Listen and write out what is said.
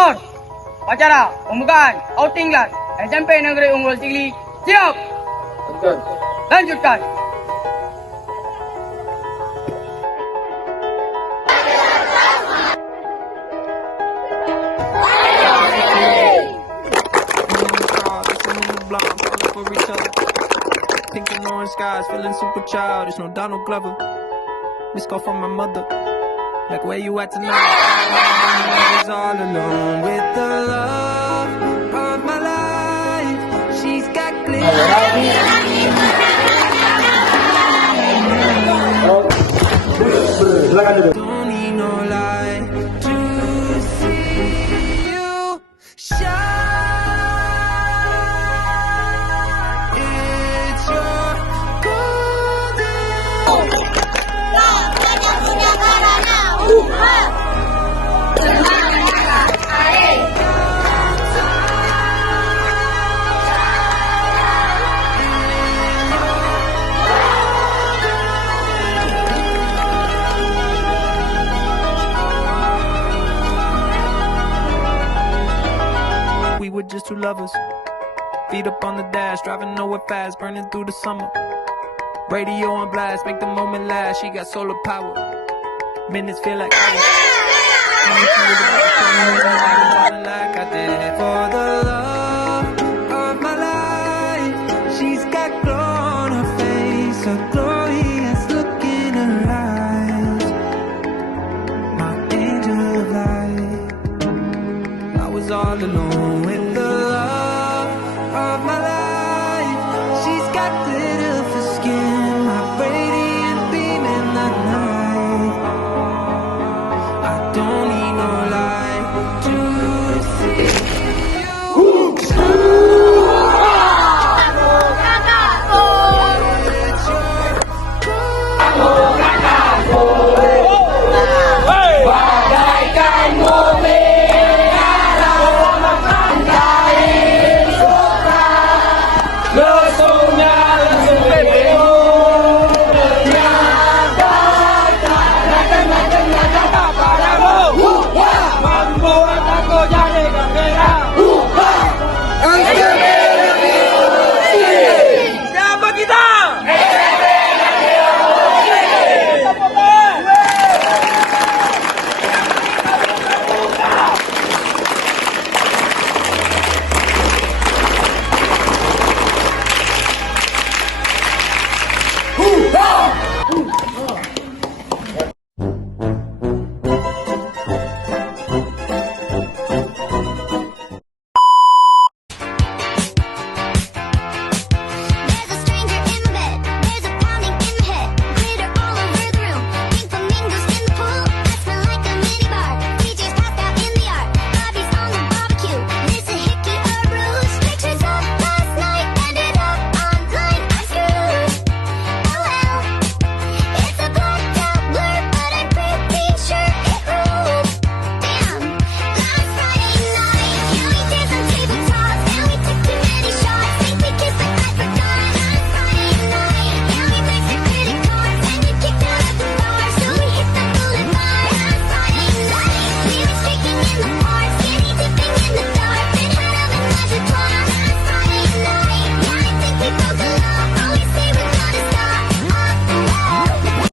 Skor. Upacara pembukaan outing kelas SMP Negeri Unggul Sigli. Siap. Lanjutkan. Pink and orange skies, feeling super childish. No Donald Glover. This call from my mother. Like, where you at tonight? I was all alone with the love of my life. She's got glitter. Don't need no light to see you shine. It's your golden. We were just two lovers, feet up on the dash, driving nowhere fast, burning through the summer. Radio on blast, make the moment last. She got solar power, minutes feel like hours. Like I did for the love of my life. She's got glow on her face, a glorious look in her eyes. My angel of light. I was all alone with